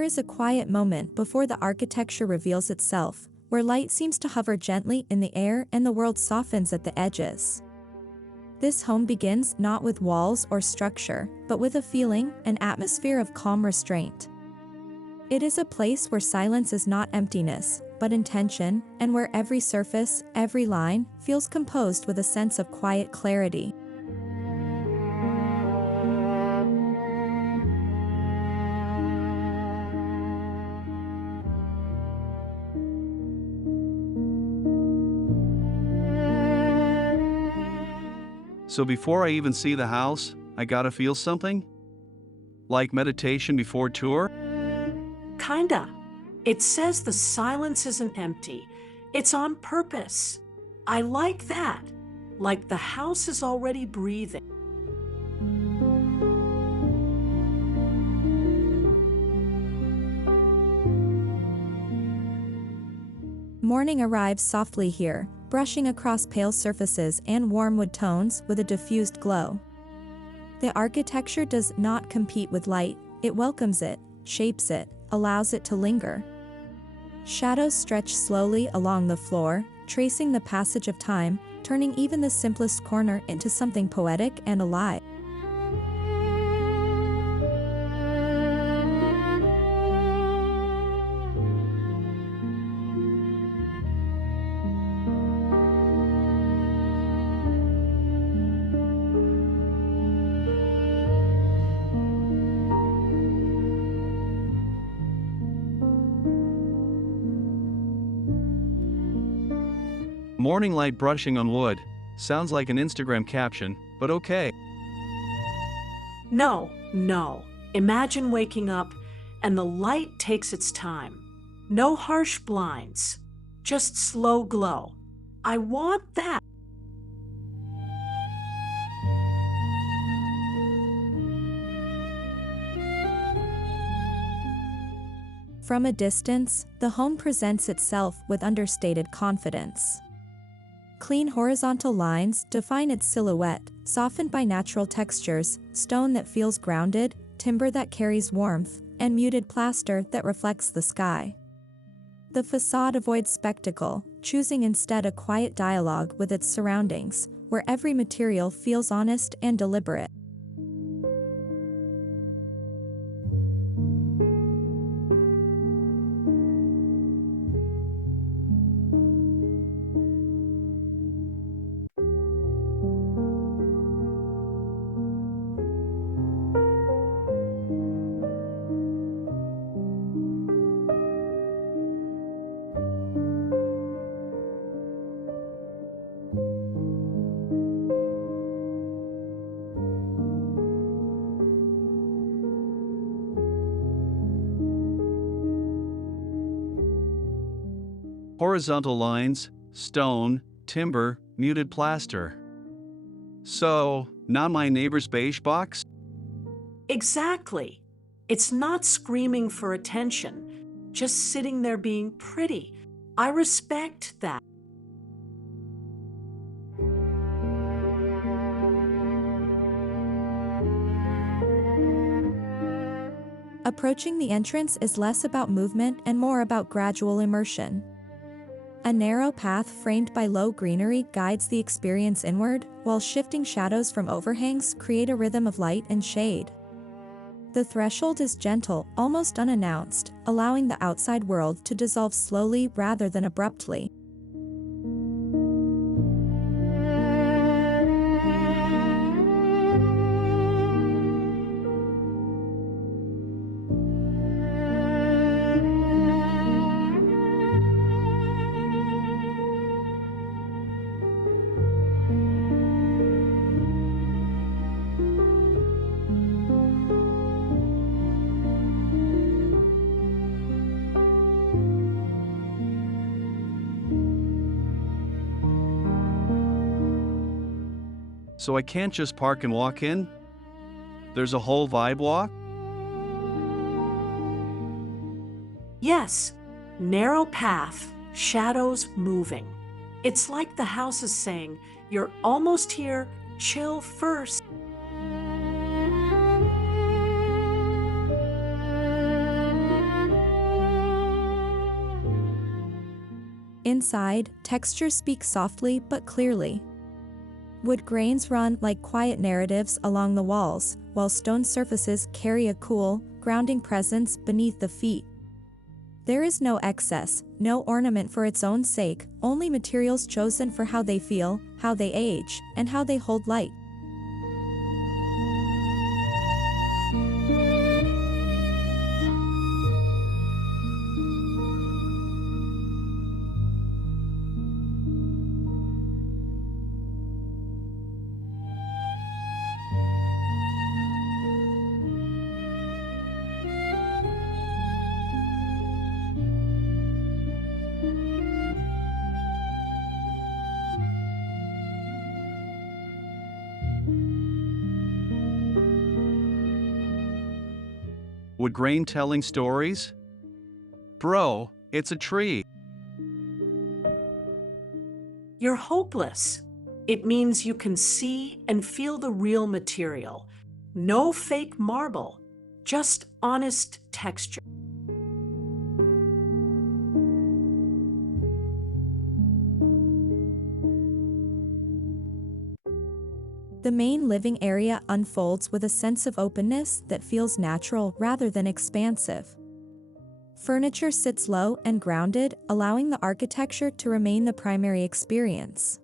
there is a quiet moment before the architecture reveals itself, where light seems to hover gently in the air and the world softens at the edges. This home begins not with walls or structure, but with a feeling, an atmosphere of calm restraint. It is a place where silence is not emptiness, but intention, and where every surface, every line, feels composed with a sense of quiet clarity. So before I even see the house, I gotta feel something? Like meditation before tour? Kinda. It says the silence isn't empty. It's on purpose. I like that. Like the house is already breathing. Morning arrives softly here, brushing across pale surfaces and warm wood tones with a diffused glow. The architecture does not compete with light, it welcomes it, shapes it, allows it to linger. Shadows stretch slowly along the floor, tracing the passage of time, turning even the simplest corner into something poetic and alive. Morning light brushing on wood. Sounds like an Instagram caption, but okay. No. Imagine waking up and the light takes its time. No harsh blinds, just slow glow. I want that. From a distance, the home presents itself with understated confidence. Clean horizontal lines define its silhouette, softened by natural textures, stone that feels grounded, timber that carries warmth, and muted plaster that reflects the sky. The facade avoids spectacle, choosing instead a quiet dialogue with its surroundings, where every material feels honest and deliberate. Horizontal lines, stone, timber, muted plaster. So, not my neighbor's beige box? Exactly. It's not screaming for attention, just sitting there being pretty. I respect that. Approaching the entrance is less about movement and more about gradual immersion. A narrow path framed by low greenery guides the experience inward, while shifting shadows from overhangs create a rhythm of light and shade. The threshold is gentle, almost unannounced, allowing the outside world to dissolve slowly rather than abruptly. So I can't just park and walk in? There's a whole vibe walk? Yes, narrow path, shadows moving. It's like the house is saying, you're almost here, chill first. Inside, textures speak softly but clearly. Wood grains run like quiet narratives along the walls, while stone surfaces carry a cool, grounding presence beneath the feet. There is no excess, no ornament for its own sake, only materials chosen for how they feel, how they age, and how they hold light. Wood grain telling stories? Bro, it's a tree. You're hopeless. It means you can see and feel the real material. No fake marble, just honest texture. The main living area unfolds with a sense of openness that feels natural rather than expansive. Furniture sits low and grounded, allowing the architecture to remain the primary experience.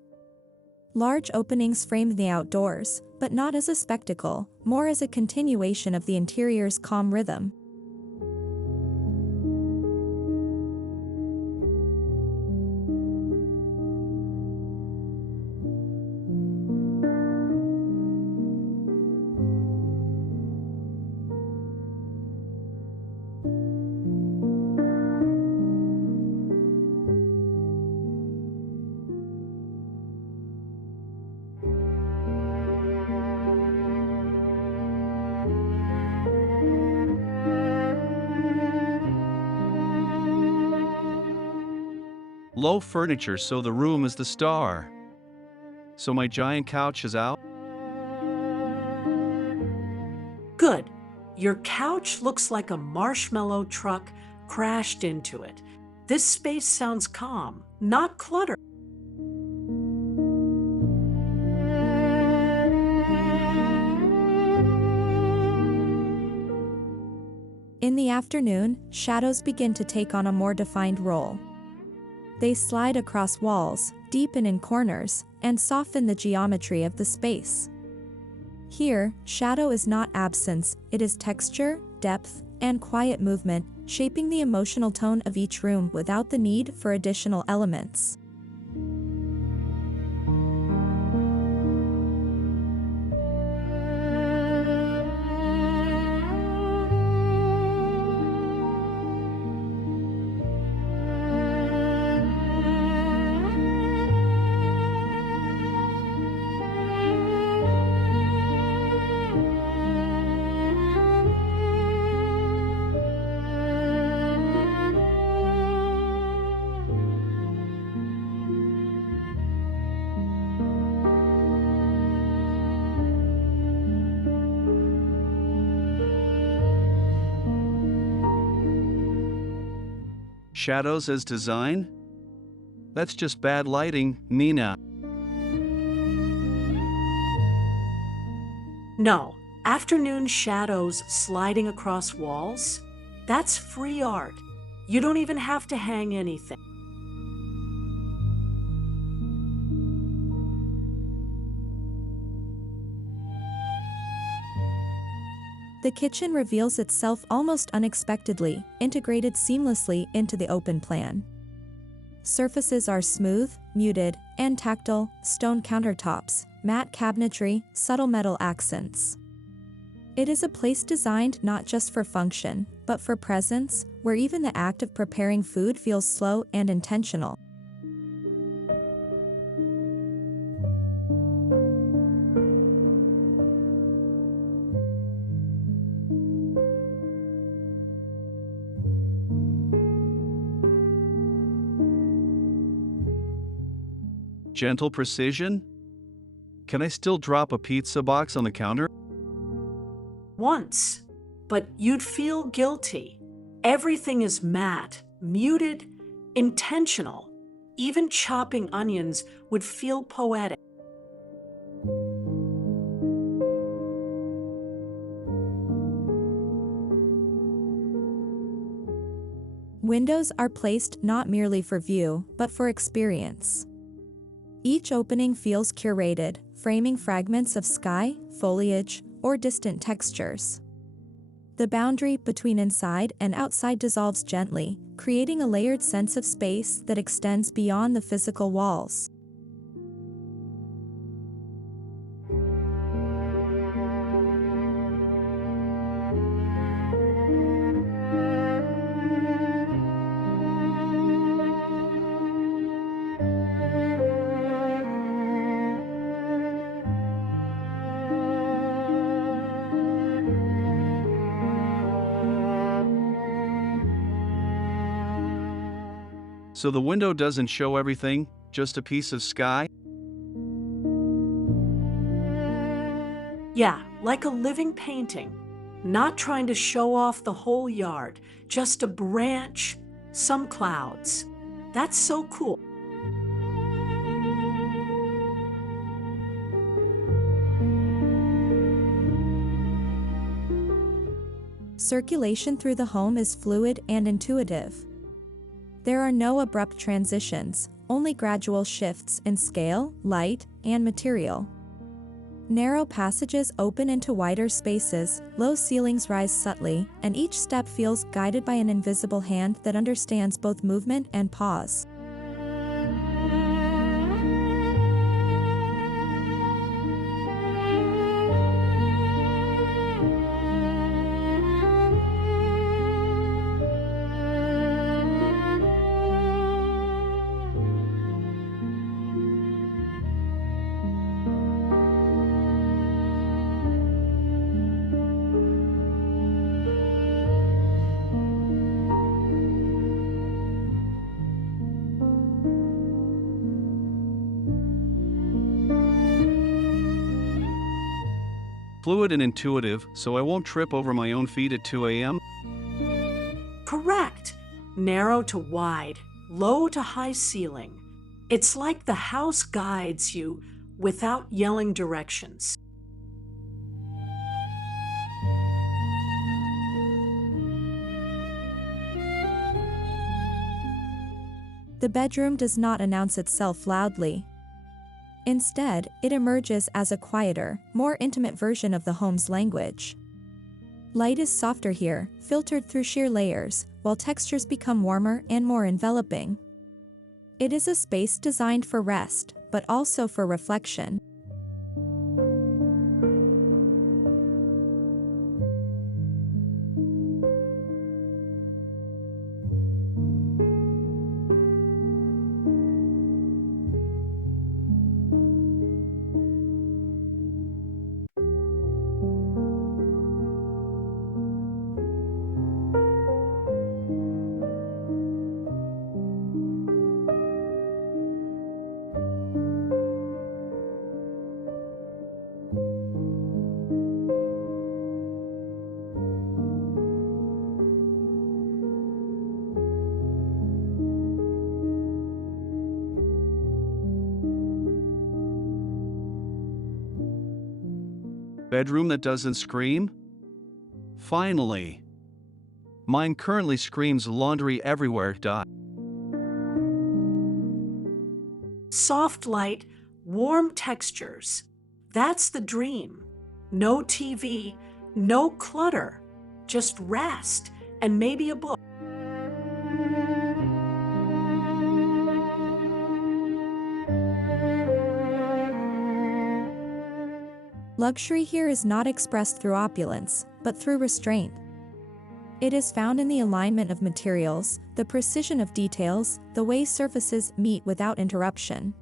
Large openings frame the outdoors, but not as a spectacle, more as a continuation of the interior's calm rhythm. Low furniture so the room is the star. So my giant couch is out? Good. Your couch looks like a marshmallow truck crashed into it. This space sounds calm, not cluttered. In the afternoon, shadows begin to take on a more defined role. They slide across walls, deepen in corners, and soften the geometry of the space. Here, shadow is not absence, it is texture, depth, and quiet movement, shaping the emotional tone of each room without the need for additional elements. Shadows as design? That's just bad lighting, Nina. No, afternoon shadows sliding across walls? That's free art. You don't even have to hang anything. The kitchen reveals itself almost unexpectedly, integrated seamlessly into the open plan. Surfaces are smooth, muted, and tactile, stone countertops, matte cabinetry, subtle metal accents. It is a place designed not just for function, but for presence, where even the act of preparing food feels slow and intentional. Gentle precision? Can I still drop a pizza box on the counter? Once, but you'd feel guilty. Everything is matte, muted, intentional. Even chopping onions would feel poetic. Windows are placed not merely for view, but for experience. Each opening feels curated, framing fragments of sky, foliage, or distant textures. The boundary between inside and outside dissolves gently, creating a layered sense of space that extends beyond the physical walls. So the window doesn't show everything, just a piece of sky? Yeah, like a living painting. Not trying to show off the whole yard, just a branch, some clouds. That's so cool. Circulation through the home is fluid and intuitive. There are no abrupt transitions, only gradual shifts in scale, light, and material. Narrow passages open into wider spaces, low ceilings rise subtly, and each step feels guided by an invisible hand that understands both movement and pause. Fluid and intuitive, so I won't trip over my own feet at 2 a.m.? Correct. Narrow to wide, low to high ceiling. It's like the house guides you without yelling directions. The bedroom does not announce itself loudly. Instead, it emerges as a quieter, more intimate version of the home's language. Light is softer here, filtered through sheer layers, while textures become warmer and more enveloping. It is a space designed for rest, but also for reflection. Bedroom that doesn't scream? Finally. Mine currently screams laundry everywhere. Soft light, warm textures. That's the dream. No TV, no clutter, just rest and maybe a book. Luxury here is not expressed through opulence, but through restraint. It is found in the alignment of materials, the precision of details, the way surfaces meet without interruption.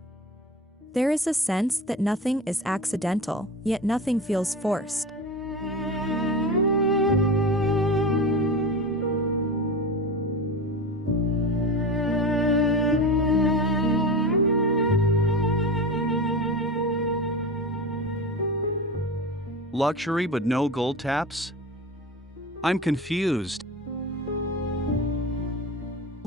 There is a sense that nothing is accidental, yet nothing feels forced. Luxury but no gold taps? I'm confused.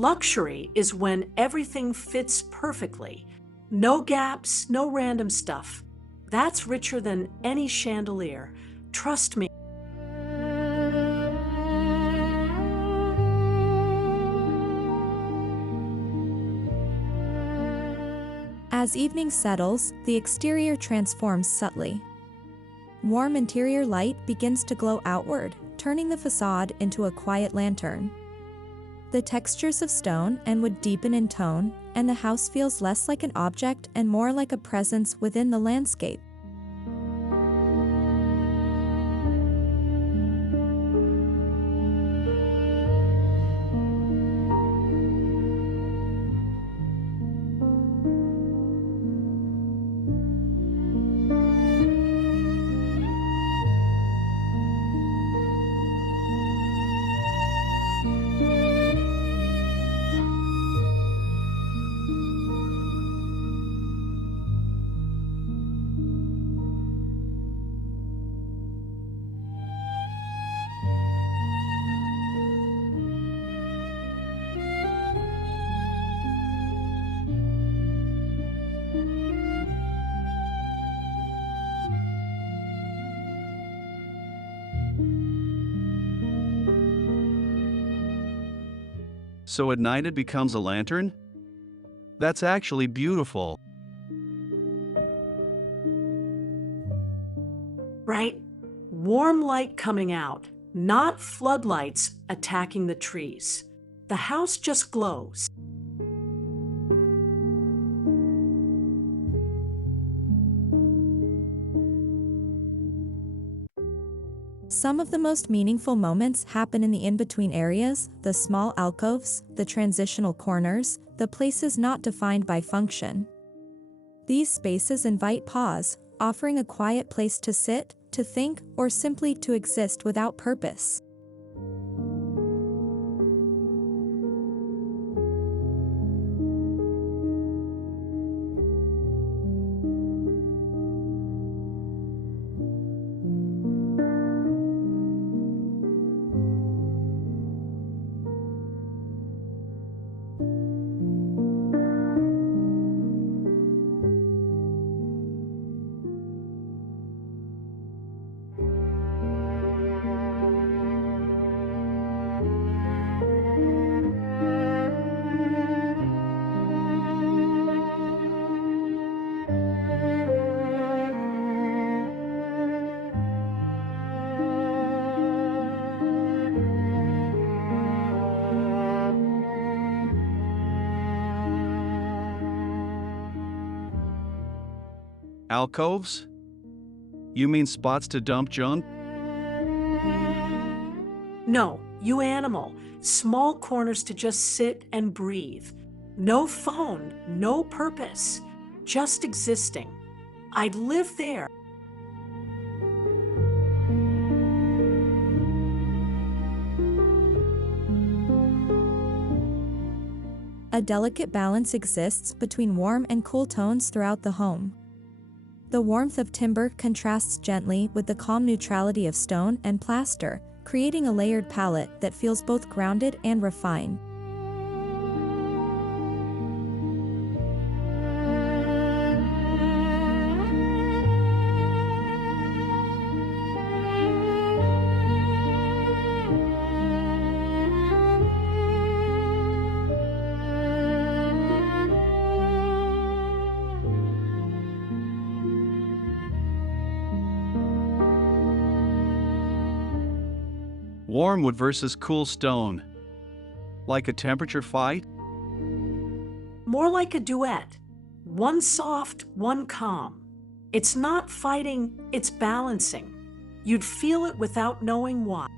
Luxury is when everything fits perfectly. No gaps, no random stuff. That's richer than any chandelier. Trust me. As evening settles, the exterior transforms subtly. Warm interior light begins to glow outward, turning the facade into a quiet lantern. The textures of stone and wood deepen in tone, and the house feels less like an object and more like a presence within the landscape. So at night it becomes a lantern? That's actually beautiful. Right? Warm light coming out, not floodlights attacking the trees. The house just glows. Some of the most meaningful moments happen in the in-between areas, the small alcoves, the transitional corners, the places not defined by function. These spaces invite pause, offering a quiet place to sit, to think, or simply to exist without purpose. Alcoves? You mean spots to dump junk? No, you animal. Small corners to just sit and breathe. No phone, no purpose. Just existing. I'd live there. A delicate balance exists between warm and cool tones throughout the home. The warmth of timber contrasts gently with the calm neutrality of stone and plaster, creating a layered palette that feels both grounded and refined. Warm wood versus cool stone. Like a temperature fight? More like a duet. One soft, one calm. It's not fighting, it's balancing. You'd feel it without knowing why.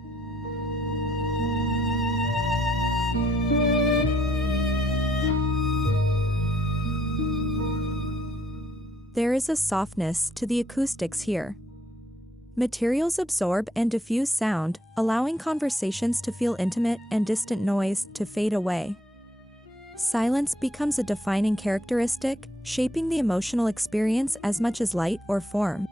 There is a softness to the acoustics here. Materials absorb and diffuse sound, allowing conversations to feel intimate and distant noise to fade away. Silence becomes a defining characteristic, shaping the emotional experience as much as light or form.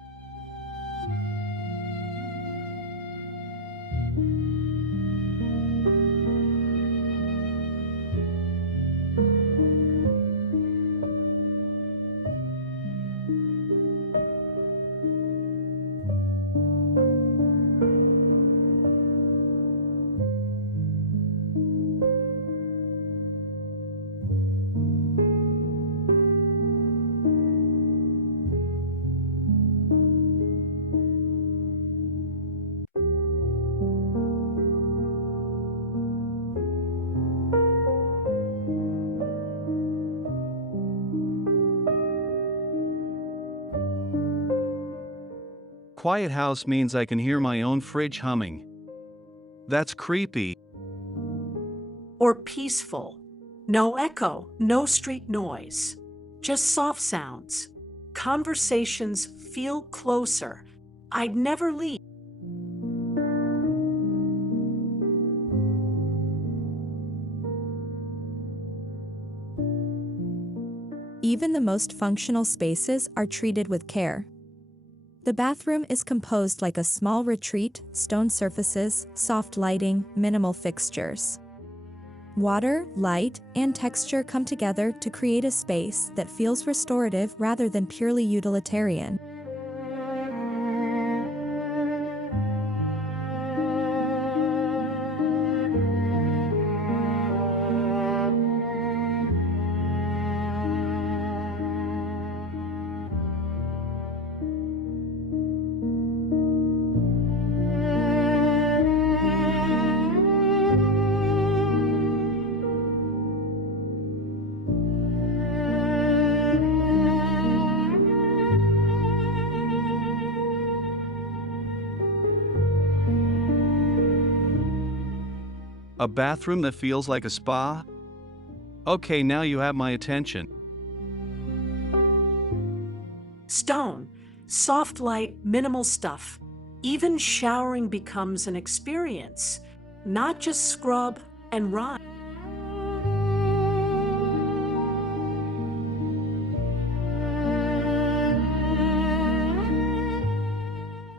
Quiet house means I can hear my own fridge humming. That's creepy. Or peaceful. No echo, no street noise. Just soft sounds. Conversations feel closer. I'd never leave. Even the most functional spaces are treated with care. The bathroom is composed like a small retreat, stone surfaces, soft lighting, minimal fixtures. Water, light, and texture come together to create a space that feels restorative rather than purely utilitarian. A bathroom that feels like a spa? Okay, now you have my attention. Stone, soft light, minimal stuff. Even showering becomes an experience, not just scrub and run.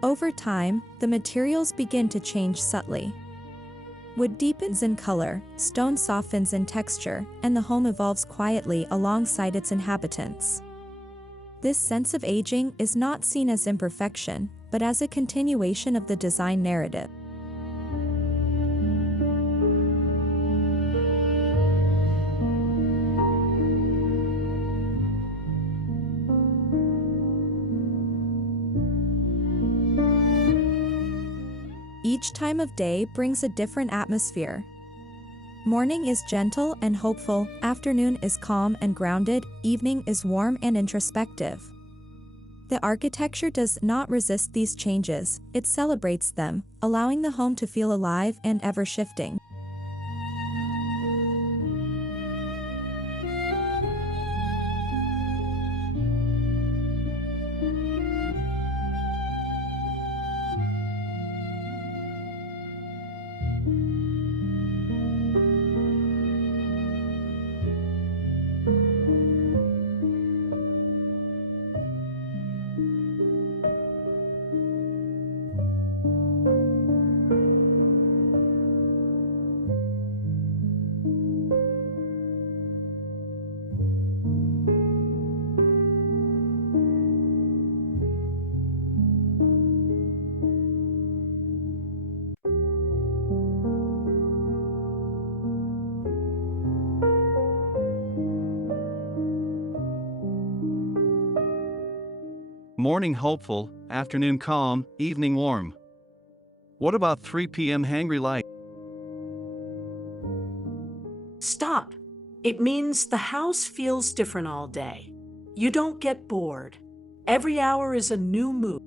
Over time, the materials begin to change subtly. Wood deepens in color, stone softens in texture, and the home evolves quietly alongside its inhabitants. This sense of aging is not seen as imperfection, but as a continuation of the design narrative. Each time of day brings a different atmosphere. Morning is gentle and hopeful, afternoon is calm and grounded, evening is warm and introspective. The architecture does not resist these changes, it celebrates them, allowing the home to feel alive and ever-shifting. Morning hopeful, afternoon calm, evening warm. What about 3 p.m. hangry light? Stop. It means the house feels different all day. You don't get bored. Every hour is a new mood.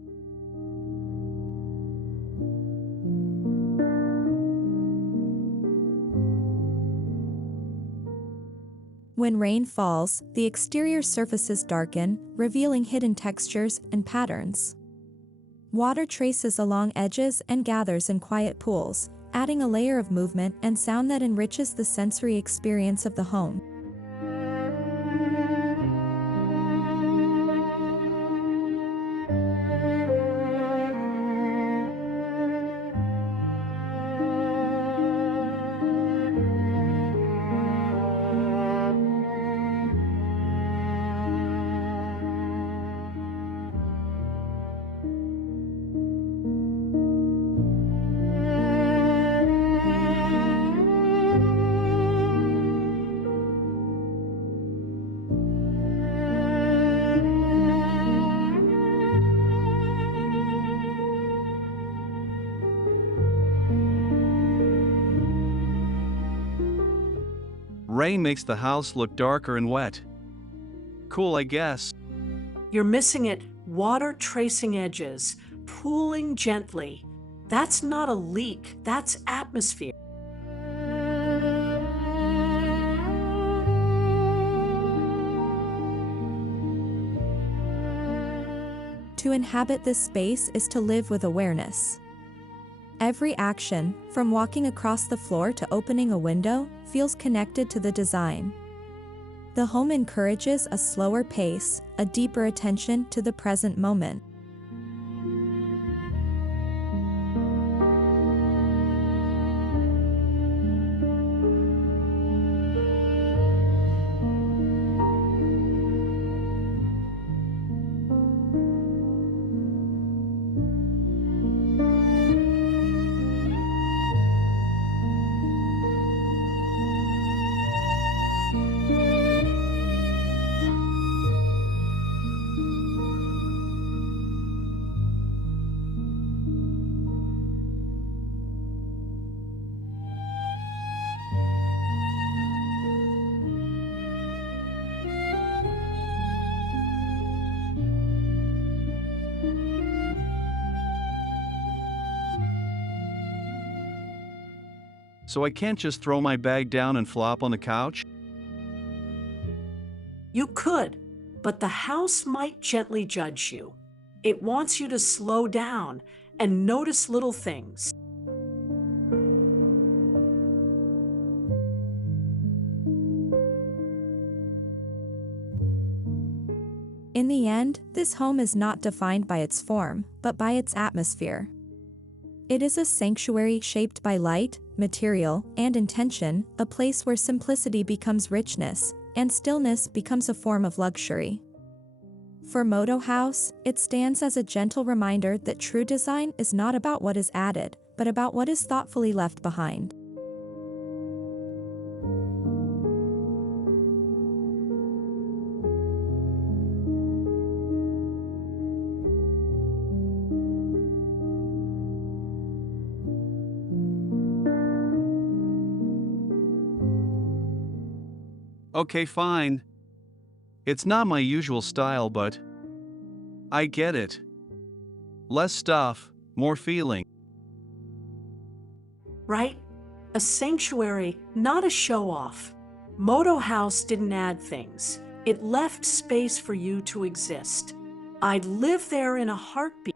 When rain falls, the exterior surfaces darken, revealing hidden textures and patterns. Water traces along edges and gathers in quiet pools, adding a layer of movement and sound that enriches the sensory experience of the home. Rain makes the house look darker and wet. Cool, I guess. You're missing it. Water tracing edges, pooling gently. That's not a leak, that's atmosphere. To inhabit this space is to live with awareness. Every action, from walking across the floor to opening a window, feels connected to the design. The home encourages a slower pace, a deeper attention to the present moment. So I can't just throw my bag down and flop on the couch? You could, but the house might gently judge you. It wants you to slow down and notice little things. In the end, this home is not defined by its form, but by its atmosphere. It is a sanctuary shaped by light, material, and intention, a place where simplicity becomes richness, and stillness becomes a form of luxury. For Modo Haus, it stands as a gentle reminder that true design is not about what is added, but about what is thoughtfully left behind. Okay, fine. It's not my usual style, but I get it. Less stuff, more feeling. Right? A sanctuary, not a show-off. Modo Haus didn't add things. It left space for you to exist. I'd live there in a heartbeat.